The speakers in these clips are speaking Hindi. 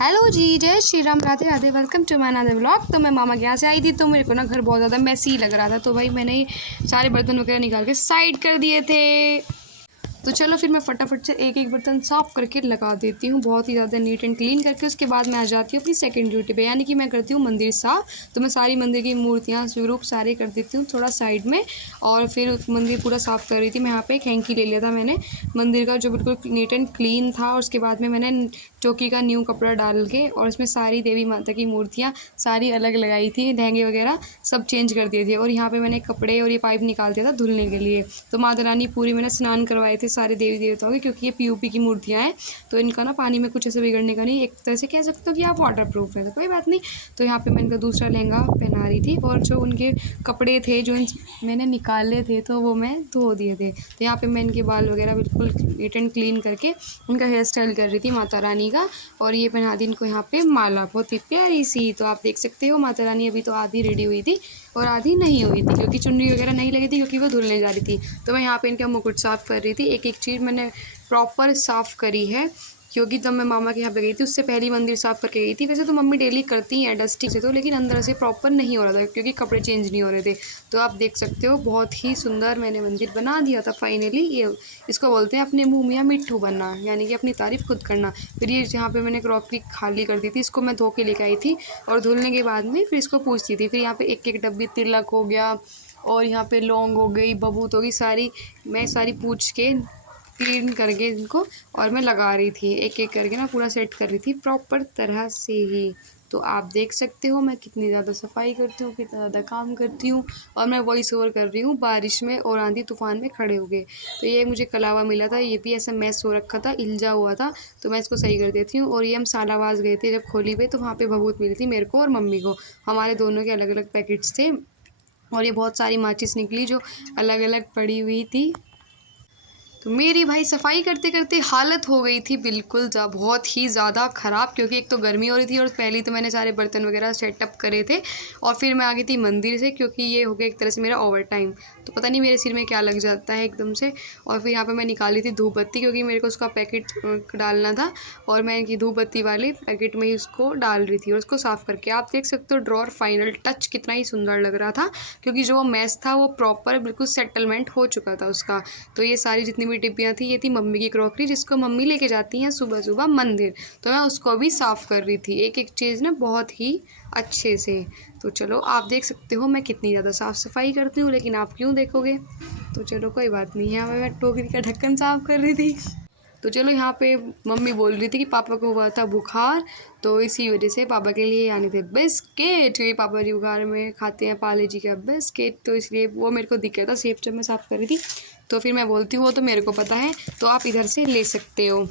हेलो जी, जय Shri Ram, Radhe Radhe, welcome to my another vlog. तो मैं मामा के यहाँ से आई थी, तो मेरे को ना घर बहुत ज़्यादा मैसी लग रहा था, तो भाई मैंने सारे बर्तन वगैरह निकाल के साइड कर दिए थे। तो चलो फिर मैं फटाफट से एक एक बर्तन साफ़ करके लगा देती हूँ, बहुत ही ज़्यादा नीट एंड क्लीन करके। उसके बाद मैं आ जाती हूँ अपनी सेकंड ड्यूटी पे, यानी कि मैं करती हूँ मंदिर साफ़। तो मैं सारी मंदिर की मूर्तियाँ स्वरूप सारे कर देती हूँ थोड़ा साइड में, और फिर मंदिर पूरा साफ़ कर रही थी मैं। यहाँ पे एक हैंकी ले लिया था मैंने मंदिर का, जो बिल्कुल नीट एंड क्लीन था। और उसके बाद में मैंने चौकी का न्यू कपड़ा डाल के और उसमें सारी देवी माता की मूर्तियाँ सारी अलग लगाई थी, लहंगे वगैरह सब चेंज कर दिए थे। और यहाँ पे मैंने कपड़े और ये पाइप निकाल दिया था धुलने के लिए। तो माता रानी पूरी मैंने स्नान करवाए थे सारे देवी देवताओं के, क्योंकि ये पीओपी की मूर्तियाँ हैं, तो इनका ना पानी में कुछ ऐसे बिगड़ने का नहीं। एक तरह से कह सकते हो कि आप वाटर प्रूफ है, तो कोई बात नहीं। तो यहाँ पे मैं इनका दूसरा लहंगा पहना रही थी, और जो उनके कपड़े थे जो मैंने निकाले थे, तो वो मैं धो दिए थे। तो यहाँ पे मैं इनके बाल वगैरह बिल्कुल नीट एंड क्लीन करके उनका हेयर स्टाइल कर रही थी माता रानी का। और ये पहना दी इनको यहाँ पे माला, बहुत ही प्यारी सी। तो आप देख सकते हो माता रानी अभी तो आधी रेडी हुई थी और आधी नहीं हुई थी, क्योंकि चुन्नी वगैरह नहीं लगी थी, क्योंकि वो धुलने जा रही थी। तो मैं यहाँ पे इनका मुकुट साफ़ कर रही थी। एक एक चीज़ मैंने प्रॉपर साफ़ करी है, क्योंकि जब मैं मामा के यहाँ पे गई थी उससे पहली मंदिर साफ़ करके गई थी। वैसे तो मम्मी डेली करती हैं डस्टिंग से, तो लेकिन अंदर से प्रॉपर नहीं हो रहा था, क्योंकि कपड़े चेंज नहीं हो रहे थे। तो आप देख सकते हो बहुत ही सुंदर मैंने मंदिर बना दिया था फाइनली। ये इसको बोलते हैं अपने मुँह में मिट्ठू बनना, यानी कि अपनी तारीफ़ खुद करना। फिर ये जहाँ पे मैंने क्रॉकरी खाली कर दी थी, इसको मैं धो के लेके आई थी, और धुलने के बाद में फिर इसको पूछती थी। फिर यहाँ पे एक एक डब्बी तिलक हो गया, और यहाँ पे लौंग हो गई, बबूत हो गई, सारी मैं सारी पूछ के क्लीन करके इनको और मैं लगा रही थी, एक एक करके ना पूरा सेट कर रही थी प्रॉपर तरह से ही। तो आप देख सकते हो मैं कितनी ज़्यादा सफाई करती हूँ, कितना ज़्यादा काम करती हूँ। और मैं वॉइस ओवर कर रही हूँ बारिश में और आंधी तूफान में खड़े हो गए। तो ये मुझे कलावा मिला था, ये भी ऐसा मैस हो रखा था, इल्जा हुआ था, तो मैं इसको सही कर देती हूँ। और ये हम सालावास गए थे जब खोली पे, तो वहाँ पे भभूत मिली थी मेरे को और मम्मी को, हमारे दोनों के अलग अलग पैकेट्स थे। और ये बहुत सारी माचिस निकली जो अलग अलग पड़ी हुई थी। तो मेरी भाई सफाई करते करते हालत हो गई थी बिल्कुल बहुत ही ज़्यादा ख़राब, क्योंकि एक तो गर्मी हो रही थी, और पहले तो मैंने सारे बर्तन वगैरह सेटअप करे थे, और फिर मैं आ गई थी मंदिर से, क्योंकि ये हो गया एक तरह से मेरा ओवर टाइम। तो पता नहीं मेरे सिर में क्या लग जाता है एकदम से। और फिर यहाँ पर मैं निकाली थी धूप बत्ती, क्योंकि मेरे को उसका पैकेट डालना था, और मैं इनकी धूप बत्ती वाले पैकेट में ही उसको डाल रही थी। और उसको साफ़ करके आप देख सकते हो ड्रॉर फाइनल टच कितना ही सुंदर लग रहा था, क्योंकि जो मैस था वो प्रॉपर बिल्कुल सेटलमेंट हो चुका था उसका। तो ये सारी जितनी भी डिब्बियाँ थी, ये थी मम्मी की क्रॉकरी, जिसको मम्मी लेके जाती हैं सुबह सुबह मंदिर। तो मैं उसको भी साफ़ कर रही थी, एक एक चीज़ ना बहुत ही अच्छे से। तो चलो आप देख सकते हो मैं कितनी ज़्यादा साफ़ सफाई करती हूँ, लेकिन आप क्यों देखोगे। तो चलो कोई बात नहीं, यहाँ मैं टोकरी का ढक्कन साफ़ कर रही थी। तो चलो यहाँ पे मम्मी बोल रही थी कि पापा को हुआ था बुखार, तो इसी वजह से पापा के लिए आने थे बिस्किट, क्योंकि पापा जी बुखार में खाते हैं पाले जी का बिस्किट, तो इसलिए वो मेरे को दिख गया था सेफ जब मैं साफ़ कर रही थी। तो फिर मैं बोलती हूँ वो तो मेरे को पता है, तो आप इधर से ले सकते हो।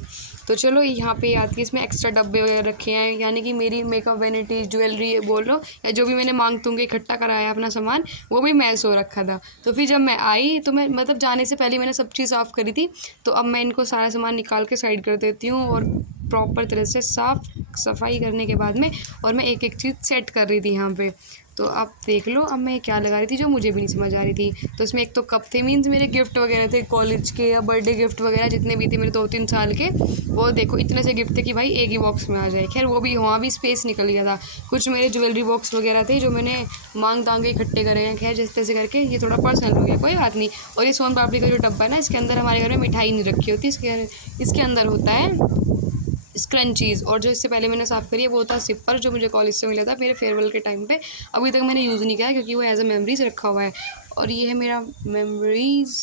तो चलो यहाँ पे आती है, इसमें एक्स्ट्रा डब्बे वगैरह रखे हैं, यानी कि मेरी मेकअप वैनिटी ज्वेलरी बोल लो, या जो भी मैंने मांग तूंगे इकट्ठा कराया अपना सामान, वो भी मैस हो रखा था। तो फिर जब मैं आई, तो मैं मतलब जाने से पहले मैंने सब चीज़ साफ़ करी थी। तो अब मैं इनको सारा सामान निकाल के साइड कर देती हूँ, और प्रॉपर तरह से साफ़ सफाई करने के बाद में, और मैं एक एक चीज़ सेट कर रही थी यहाँ पे। तो अब देख लो अब मैं क्या लगा रही थी जो मुझे भी नहीं समझ आ रही थी। तो इसमें एक तो कप थे, मीन्स मेरे गिफ्ट वगैरह थे कॉलेज के या बर्थडे गिफ्ट वगैरह जितने भी थे मेरे 2-3 साल के, वो देखो इतने से गिफ्ट थे कि भाई एक ही बॉक्स में आ जाए। खैर वो भी वहाँ भी स्पेस निकल गया था। कुछ मेरे ज्वेलरी बॉक्स वगैरह थे जो मैंने मांग तांग के इकट्ठे करे हैं, खैर जैसे तैसे करके, ये थोड़ा पर्सनल हो गया, कोई बात नहीं। और ये सोन पापड़ी का जो डब्बा है ना, इसके अंदर हमारे घर में मिठाई नहीं रखी होती, इसके अंदर होता है स्क्रंचीज़। और जो इससे पहले मैंने साफ़ करी है वो था सिपर, जो मुझे कॉलेज से मिला था मेरे फेयरवेल के टाइम पे। अभी तक मैंने यूज़ नहीं किया, क्योंकि वो एज अ मेमोरीज रखा हुआ है। और ये है मेरा मेमोरीज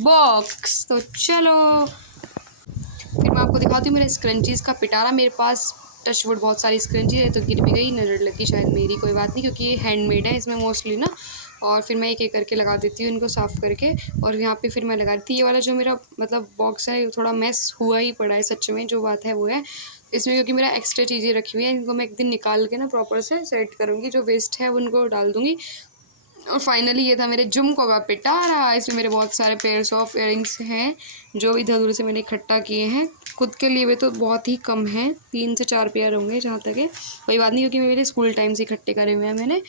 बॉक्स। तो चलो फिर मैं आपको दिखाती हूँ मेरा स्क्रंचीज़ का पिटारा। मेरे पास टचवुड बहुत सारी स्क्रंची है, तो गिर भी गई, नज़र लगी शायद मेरी, कोई बात नहीं, क्योंकि ये हैंडमेड है इसमें मोस्टली ना। और फिर मैं एक एक करके लगा देती हूँ इनको साफ़ करके। और यहाँ पे फिर मैं लगा देती, ये वाला जो मेरा मतलब बॉक्स है थोड़ा मैस हुआ ही पड़ा है सच में, जो बात है वो है इसमें, क्योंकि मेरा एक्स्ट्रा चीज़ें रखी हुई हैं, इनको मैं एक दिन निकाल के ना प्रॉपर से सेट करूँगी, जो वेस्ट है उनको डाल दूँगी। और फाइनली ये था मेरे झुमकों का पिटारा। इसमें मेरे बहुत सारे पेयर्स ऑफ इयररिंग्स हैं जो इधर उधर से मैंने इकट्ठा किए हैं। खुद के लिए भी तो बहुत ही कम है, 3 से 4 पेयर होंगे जहाँ तक है, कोई बात नहीं, क्योंकि मेरे स्कूल टाइम से इकट्ठे करे हुए हैं मैंने।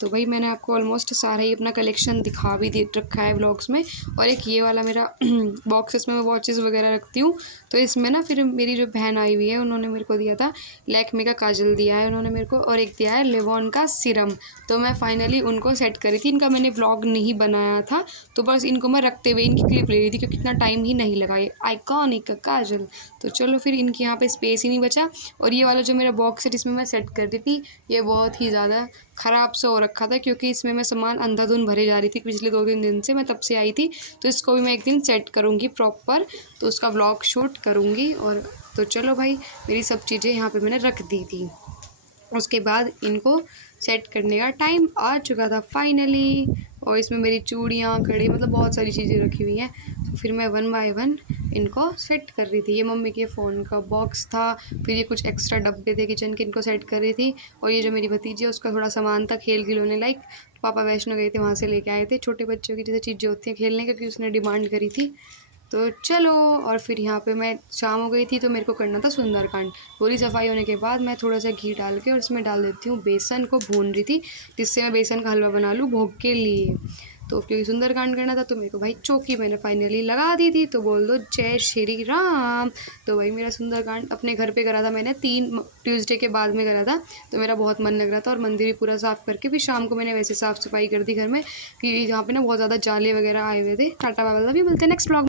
तो भाई मैंने आपको ऑलमोस्ट सारा ही अपना कलेक्शन दिखा भी दे रखा है व्लॉग्स में। और एक ये वाला मेरा बॉक्स, इसमें मैं वॉचेस वगैरह रखती हूँ। तो इसमें ना फिर मेरी जो बहन आई हुई है उन्होंने मेरे को दिया था लैक्मे का काजल दिया है उन्होंने मेरे को, और एक दिया है लिवॉन का सीरम। तो मैं फाइनली उनको सेट करी थी। इनका मैंने व्लॉग नहीं बनाया था, तो बस इनको मैं रखते हुए इनकी क्लिप ले रही थी, क्योंकि इतना टाइम ही नहीं लगा। ये आइकॉनिक काजल। तो चलो फिर इनके यहाँ पे स्पेस ही नहीं बचा। और ये वाला जो मेरा बॉक्स है जिसमें मैं सेट कर रही थी, ये बहुत ही ज़्यादा ख़राब सा हो रखा था, क्योंकि इसमें मैं सामान अंधाधुंध भरे जा रही थी पिछले 2-3 दिन से, मैं तब से आई थी। तो इसको भी मैं एक दिन सेट करूँगी प्रॉपर, तो उसका व्लॉग शूट करूँगी। और तो चलो भाई, मेरी सब चीज़ें यहाँ पे मैंने रख दी थी। उसके बाद इनको सेट करने का टाइम आ चुका था फाइनली। और इसमें मेरी चूड़ियाँ, कड़ी, मतलब बहुत सारी चीज़ें रखी हुई हैं। तो फिर मैं 1 बाय 1 इनको सेट कर रही थी। ये मम्मी के फ़ोन का बॉक्स था, फिर ये कुछ एक्स्ट्रा डब्बे थे किचन के, इनको सेट कर रही थी। और ये जो मेरी भतीजी है उसका थोड़ा सामान था खेल खिलौने लाइक, पापा वैष्णो गए थे वहाँ से लेके आए थे, छोटे बच्चों की जैसे चीज़ें होती हैं खेलने, क्योंकि उसने डिमांड करी थी। तो चलो, और फिर यहाँ पे मैं शाम हो गई थी तो मेरे को करना था सुंदरकांड। पूरी सफाई होने के बाद मैं थोड़ा सा घी डाल के और उसमें डाल देती हूँ बेसन को, भून रही थी जिससे मैं बेसन का हलवा बना लूँ भोग के लिए। तो क्योंकि सुंदरकांड करना था तो मेरे को भाई चौकी मैंने फाइनली लगा दी थी। तो बोल दो जय श्री राम। तो भाई मेरा सुंदरकांड अपने घर पे करा था मैंने, 3 ट्यूसडे के बाद में करा था। तो मेरा बहुत मन लग रहा था, और मंदिर भी पूरा साफ़ करके फिर शाम को मैंने वैसे साफ़ सफाई कर दी घर में, कि यहाँ पे ना बहुत ज़्यादा जाले वगैरह आए हुए थे। टाटा बाय बाय, भी मिलते हैं नेक्स्ट ब्लॉग।